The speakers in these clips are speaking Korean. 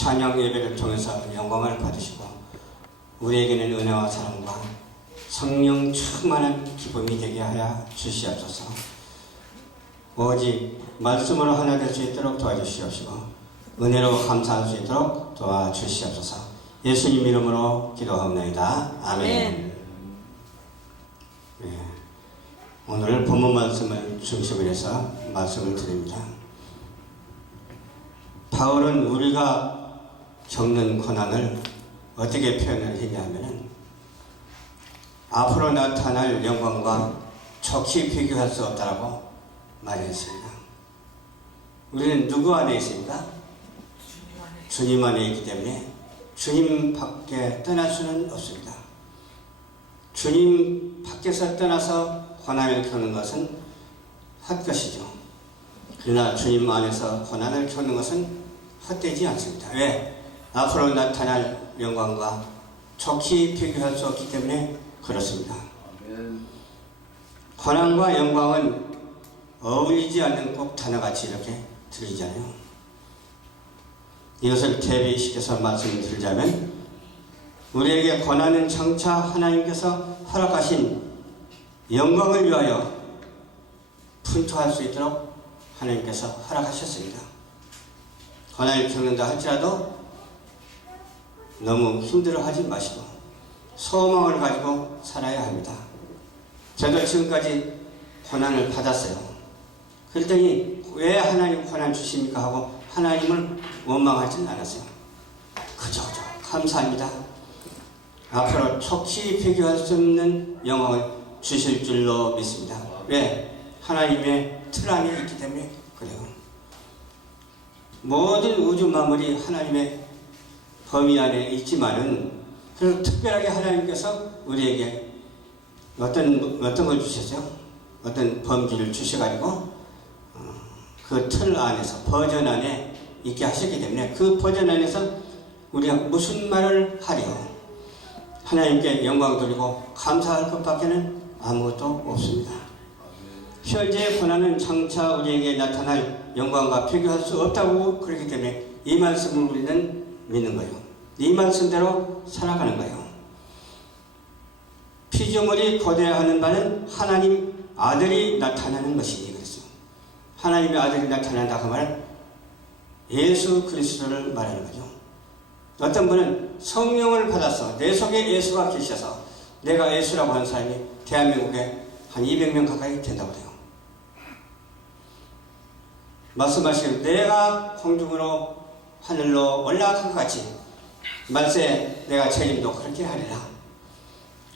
찬양 예배를 통해서 영광을 받으시고 우리에게는 은혜와 사랑과 성령 충만한 기쁨이 되게 하여 주시옵소서. 오직 말씀으로 하나 될 수 있도록 도와주시옵시고 은혜로 감사할 수 있도록 도와주시옵소서. 예수님 이름으로 기도하옵나이다. 아멘. 네. 오늘 본문 말씀을 중심으로 해서 말씀을 드립니다. 바울은 우리가 겪는 고난을 어떻게 표현을 했냐 하면은 앞으로 나타날 영광과 좋게 비교할 수 없다라고 말했습니다. 우리는 누구 안에 있습니까? 주님 안에 있기 때문에 주님 밖에 떠날 수는 없습니다. 주님 밖에서 떠나서 고난을 겪는 것은 헛것이죠. 그러나 주님 안에서 고난을 겪는 것은 헛되지 않습니다. 왜? 앞으로 나타날 영광과 좋게 비교할 수 없기 때문에 그렇습니다. 고난과 영광은 어울리지 않는 꼭 단어같이 이렇게 들리잖아요. 이것을 대비시켜서 말씀을 드리자면 우리에게 고난은 장차 하나님께서 허락하신 영광을 위하여 분투할 수 있도록 하나님께서 허락하셨습니다. 고난을 겪는다 할지라도 너무 힘들어하지 마시고 소망을 가지고 살아야 합니다. 저도 지금까지 고난을 받았어요. 그랬더니 왜 하나님 고난 주십니까 하고 하나님을 원망하지는 않았어요. 그저 감사합니다. 앞으로 좋게 비교할 수 없는 영광을 주실 줄로 믿습니다. 왜? 하나님의 틀 안에 있기 때문에 그래요. 모든 우주 만물이 하나님의 범위 안에 있지만은 그래서 특별하게 하나님께서 우리에게 어떤 걸 주셨어요? 어떤 범주를 주셔가지고 그 틀 안에서 버전 안에 있게 하셨기 때문에 그 버전 안에서 우리가 무슨 말을 하려 하나님께 영광 돌리고 감사할 것밖에는 아무것도 없습니다. 현재의 고난은 장차 우리에게 나타날 영광과 비교할 수 없다고 그렇기 때문에 이 말씀을 우리는 믿는 거예요. 이 말씀대로 살아가는 거예요. 피조물이 고대하는 바는 하나님 아들이 나타나는 것이니 그랬어요. 하나님의 아들이 나타난다 그 말은 예수 그리스도를 말하는 거죠. 어떤 분은 성령을 받아서 내 속에 예수가 계셔서 내가 예수라고 하는 사람이 대한민국에 한 200명 가까이 된다고 해요. 말씀하시기를 내가 공중으로 하늘로 올라간 것 같이 말세 내가 책임도 그렇게 하리라.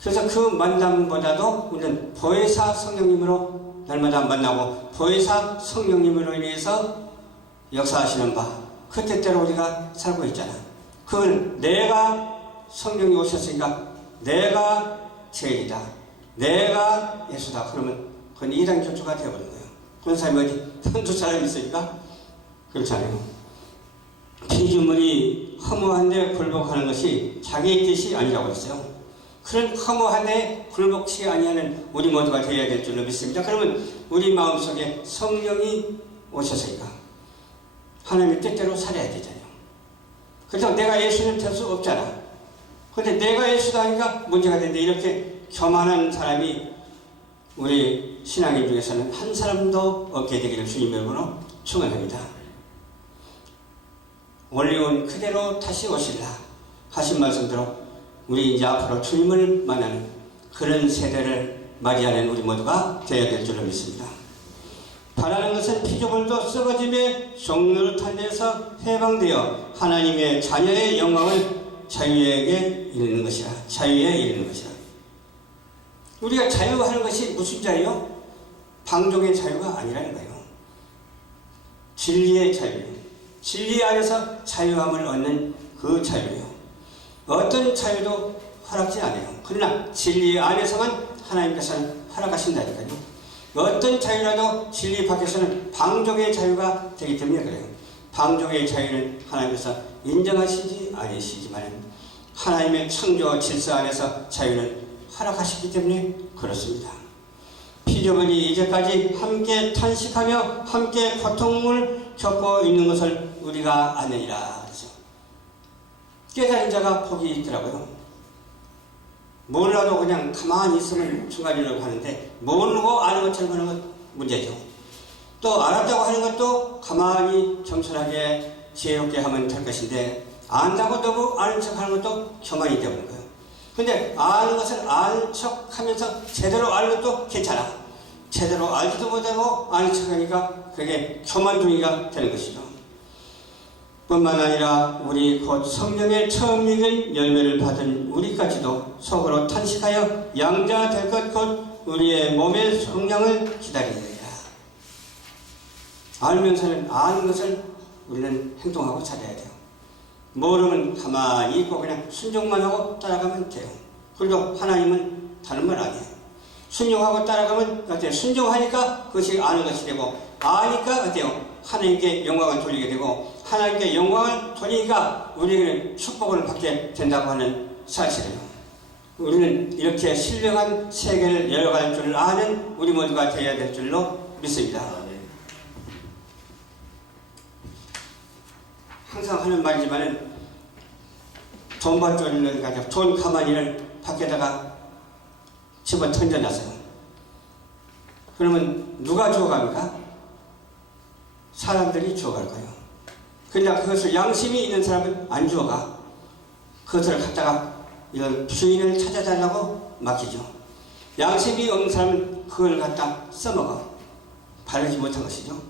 그래서 그 만남보다도 우리는 보혜사 성령님으로 날마다 만나고 보혜사 성령님으로 인해서 역사하시는 바 그 뜻대로 우리가 살고 있잖아. 그걸 내가 성령이 오셨으니까 내가 제일이다. 내가 예수다. 그러면 그건 이단 교주가 되어버린 거예요. 그런 사람이 어디 한두 사람이 있으니까 그렇잖아요. 피조물이 허무한데 굴복하는 것이 자기의 뜻이 아니라고 했어요. 그런 허무한데 굴복치 아니하는 우리 모두가 되어야 될 줄로 믿습니다. 그러면 우리 마음속에 성령이 오셨으니까 하나님의 뜻대로 살아야 되잖아요. 그래서 내가 예수는 될 수 없잖아. 근데 내가 예수다 하니까 문제가 되는데 이렇게 교만한 사람이 우리 신앙인 중에서는 한 사람도 없게 되기를 주님의 이름으로 축원합니다. 원리 온 그대로 다시 오실라 하신 말씀대로 우리 이제 앞으로 주님을 만나는 그런 세대를 맞이하는 우리 모두가 되어야 될 줄로 믿습니다. 바라는 것은 피조물도 썩어짐의 종노릇한 데서 해방되어 하나님의 자녀의 영광을 자유에게 이르는 것이라. 자유에 이르는 것이라. 우리가 자유하는 것이 무슨 자유요? 방종의 자유가 아니라는 거예요. 진리의 자유예요. 진리 안에서 자유함을 얻는 그 자유예요. 어떤 자유도 허락지 않아요. 그러나 진리 안에서만 하나님께서는 허락하신다니까요. 어떤 자유라도 진리 밖에서는 방종의 자유가 되기 때문에 그래요. 방종의 자유는 하나님께서 인정하시지 않으시지만 하나님의 창조 질서 안에서 자유는 허락하시기 때문에 그렇습니다. 피조물이 이제까지 함께 탄식하며 함께 고통을 겪고 있는 것을 우리가 아느니라. 그래서 깨달은 자가 복이 있더라고요. 몰라도 그냥 가만히 있으면 중간이라고 하는데 모르고 아는 것처럼 하는 건 문제죠. 또 알았다고 하는 것도 가만히 겸손하게 지혜롭게 하면 될 것인데 안다고 너무 아는 척 하는 것도 교만이 되는 거예요. 근데 아는 것을 아는 척 하면서 제대로 아는 것도 괜찮아. 제대로 알지도 못하고 아는 척 하니까 그게 교만둥이가 되는 것이죠. 뿐만 아니라 우리 곧 성령의 처음 익은 열매를 받은 우리까지도 속으로 탄식하여 양자 될 것 곧 우리의 몸의 성량을 기다리느니라. 알면서는 아는 것을 우리는 행동하고 살아야 돼요. 모르면 가만히 있고 그냥 순종만 하고 따라가면 돼요. 그래도 하나님은 다른 말 아니에요. 순종하고 따라가면 어때요? 순종하니까 그것이 아는 것이 되고 아니까 어때요? 하나님께 영광을 돌리게 되고 하나님께 영광을 돌리니까 우리에게는 축복을 받게 된다고 하는 사실이에요. 우리는 이렇게 신령한 세계를 열어갈 줄 아는 우리 모두가 되어야 될 줄로 믿습니다. 항상 하는 말이지만은 돈 받들는 가지고 돈 가마니를 밖에다가 집어 던져놨어요. 그러면 누가 주워갑니까? 사람들이 주워갈 거예요. 그러나 그것을 양심이 있는 사람은 안 주워가. 그것을 갖다가 이런 주인을 찾아달라고 맡기죠. 양심이 없는 사람은 그걸 갖다 써먹어. 바르지 못한 것이죠.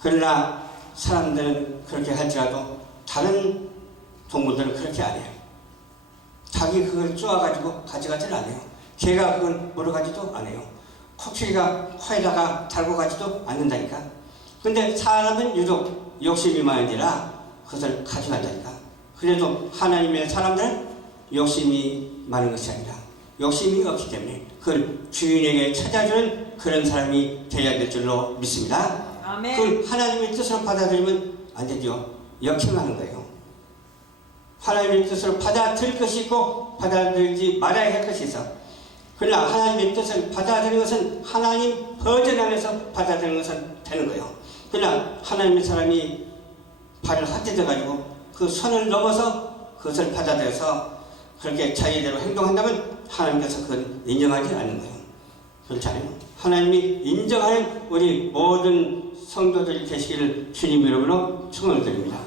그러나 사람들은 그렇게 할지라도 다른 동물들은 그렇게 안 해요. 닭이 그걸 쪼아가지고 가져가질 않아요. 개가 그걸 물어가지도 않아요. 코끼리가 코에다가 달고 가지도 않는다니까. 근데 사람은 유독 욕심이 많으니라 그것을 가져간다니까. 그래도 하나님의 사람들은 욕심이 많은 것이 아니라 욕심이 없기 때문에 그걸 주인에게 찾아주는 그런 사람이 되어야 될 줄로 믿습니다. 아멘. 그걸 하나님의 뜻으로 받아들이면 안 되죠. 역행하는 거예요. 하나님의 뜻으로 받아들일 것이 있고 받아들이지 말아야 할 것이 있어. 그러나 하나님의 뜻을 받아들이는 것은 하나님 버전 안에서 받아들이는 것은 되는 거예요. 그러나 하나님의 사람이 발을 헛디뎌가지고 그 선을 넘어서 그것을 받아들여서 그렇게 자기대로 행동한다면 하나님께서 그건 인정하지 않는 거예요. 그렇지 않아요? 하나님이 인정하는 우리 모든 성도들이 되시기를 주님 이름으로 축원을 드립니다.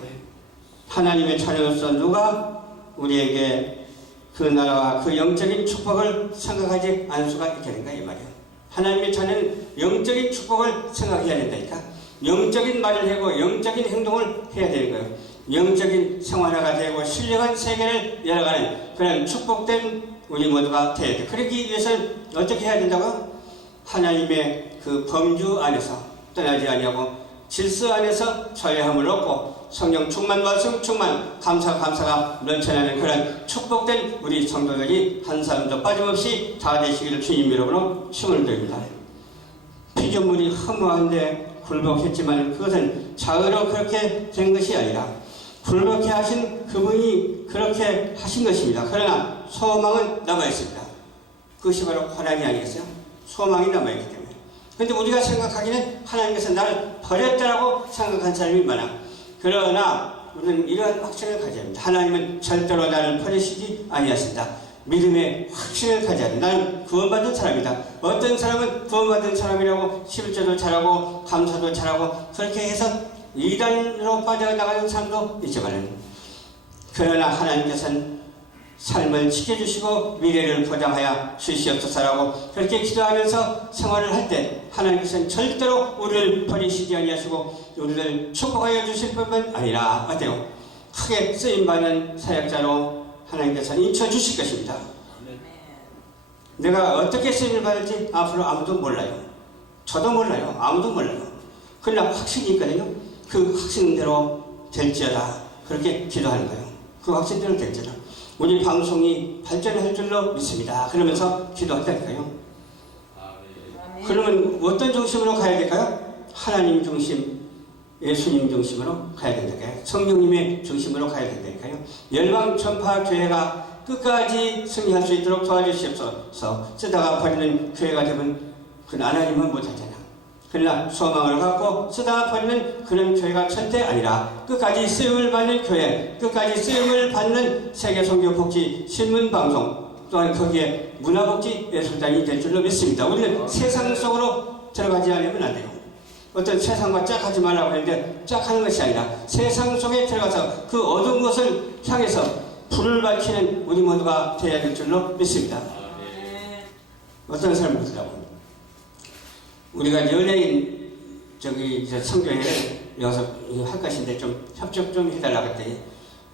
하나님의 자녀로서 누가 우리에게 그 나라와 그 영적인 축복을 생각하지 않을 수가 있겠는가 이 말이에요. 하나님의 자녀는 영적인 축복을 생각해야 된다니까. 영적인 말을 하고 영적인 행동을 해야 되는 거예요. 영적인 생활화가 되고 신령한 세계를 열어가는 그런 축복된 우리 모두가 되어야 돼요. 그러기 위해서는 어떻게 해야 된다고요? 하나님의 그 범주 안에서 떠나지 아니하고 질서 안에서 자유함을 얻고 성령 충만, 말씀 충만, 감사가 넘쳐나는 그런 축복된 우리 성도들이 한 사람도 빠짐없이 다 되시기를 주님 이름으로 축원을 드립니다. 피조물이 허무한데 굴복했지만 그것은 자의로 그렇게 된 것이 아니라 굴복해 하신 그분이 그렇게 하신 것입니다. 그러나 소망은 남아있습니다. 그것이 바로 호랑이 아니겠어요? 소망이 남아있기 때문에. 그런데 우리가 생각하기는 하나님께서 나를 버렸다라고 생각한 사람이 많아. 그러나 우리는 이러한 확신을 가져야 합니다. 하나님은 절대로 나를 버리시지 아니하신다. 믿음의 확신을 가져야 합니다. 나는 구원받은 사람이다. 어떤 사람은 구원받은 사람이라고 11조도 잘하고 감사도 잘하고 그렇게 해서 이단으로 빠져나가는 사람도 있지만 그러나 하나님께서는 삶을 지켜주시고 미래를 보장하여 주시옵소서라고 그렇게 기도하면서 생활을 할 때 하나님께서는 절대로 우리를 버리시지 아니하시고 우리를 축복하여 주실 뿐만 아니라 어때요? 크게 쓰임받는 사역자로 하나님께서는 인쳐주실 것입니다. 내가 어떻게 쓰임을 받을지 앞으로 아무도 몰라요. 저도 몰라요. 아무도 몰라요. 그러나 확신이 있거든요. 그 확신대로 될지어다. 그렇게 기도하는 거예요. 그 확신대로 될지어다. 우리 방송이 발전할 줄로 믿습니다. 그러면서 기도한다니까요. 그러면 어떤 중심으로 가야 될까요? 하나님 중심, 예수님 중심으로 가야 된다니까요. 성령님의 중심으로 가야 된다니까요. 열방 전파 교회가 끝까지 승리할 수 있도록 도와주시옵소서. 쓰다가 버리는 교회가 되면 그 하나님은 못하잖아. 그러나 소망을 갖고 쓰다 버리는 그런 교회가 절대 아니라 끝까지 쓰임을 받는 교회, 끝까지 쓰임을 받는 세계선교복지 신문방송, 또한 거기에 문화복지 예술단이 될 줄로 믿습니다. 우리는 세상 속으로 들어가지 않으면 안 돼요. 어떤 세상과 짝하지 말라고 했는데 짝하는 것이 아니라 세상 속에 들어가서 그 어두운 것을 향해서 불을 밝히는 우리 모두가 되어야 될 줄로 믿습니다. 어떤 사람을 보더라고요. 우리가 연예인 이제 성교회를 여기서 할 것인데 좀 협조 좀 해달라고 했더니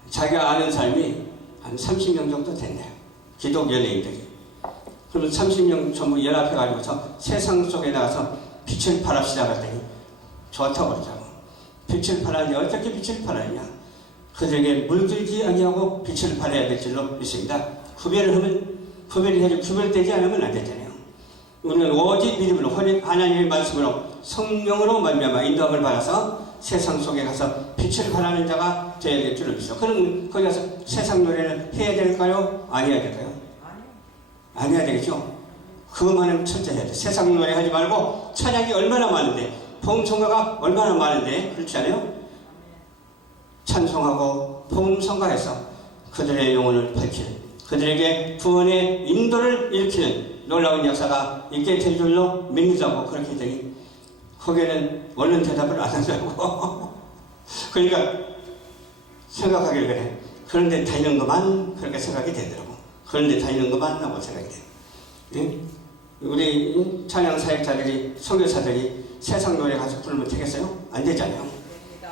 자기가 아는 사람이 한 30명 정도 된대요. 기독 연예인들이. 그러면 30명 전부 연합해가지고서 세상 속에 나가서 빛을 발합시다 했더니 좋다고 그러자고. 빛을 발하는데 어떻게 빛을 발하느냐. 그들에게 물들지 아니하고 빛을 발해야 될 줄로 믿습니다. 구별되지 않으면 안 되잖아요. 우리는 오직 믿음으로 하나님의 말씀으로 성령으로 말미암아 인도함을 받아서 세상 속에 가서 빛을 발하는 자가 되어야 될 줄로 믿습니다. 그럼 거기 가서 세상 노래를 해야 될까요? 안 해야 될까요? 안 해야 되겠죠? 그것만은 철저해야 돼. 세상 노래 하지 말고 찬양이 얼마나 많은데, 복음성가가 얼마나 많은데, 그렇지 않아요? 찬송하고 복음성가해서 그들의 영혼을 밝히는, 그들에게 구원의 인도를 일으키는 놀라운 역사가 있게 될 줄로 믿는다고 그렇게 했더니 거기에는 얼른 대답을 안 한다고. 그러니까 생각하길 그래. 그런데 다니는 것만 그렇게 생각이 되더라고. 그런데 다니는 것만 하고 생각이 돼. 응? 우리 찬양 사역자들이, 선교사들이 세상 노래 가서 부르면 되겠어요? 안 되잖아요.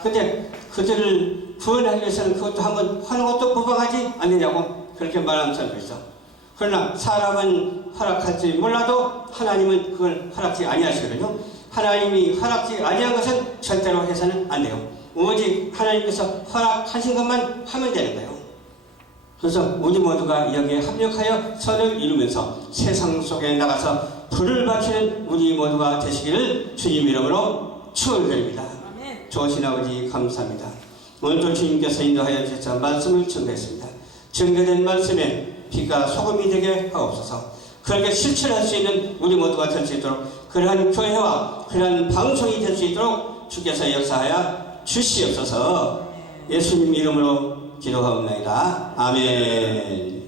근데 그들을 구원하기 위해서는 그것도 한번 하는 것도 무방하지 않느냐고 그렇게 말하는 사람도 있어. 그러나 사람은 허락할지 몰라도 하나님은 그걸 허락지 아니하시거든요. 하나님이 허락지 아니한 것은 절대로 해서는 안 돼요. 오직 하나님께서 허락하신 것만 하면 되는 거예요. 그래서 우리 모두가 여기에 합력하여 선을 이루면서 세상 속에 나가서 불을 밝히는 우리 모두가 되시기를 주님 이름으로 축원드립니다. 좋으신 아버지 감사합니다. 오늘도 주님께서 인도하여 주셔서 말씀을 전했습니다. 전개된 말씀에 빛과 소금이 되게 하옵소서. 그렇게 실천할 수 있는 우리 모두가 될 수 있도록, 그러한 교회와 그러한 방송이 될 수 있도록 주께서 역사하여 주시옵소서. 예수님 이름으로 기도하옵나이다. 아멘.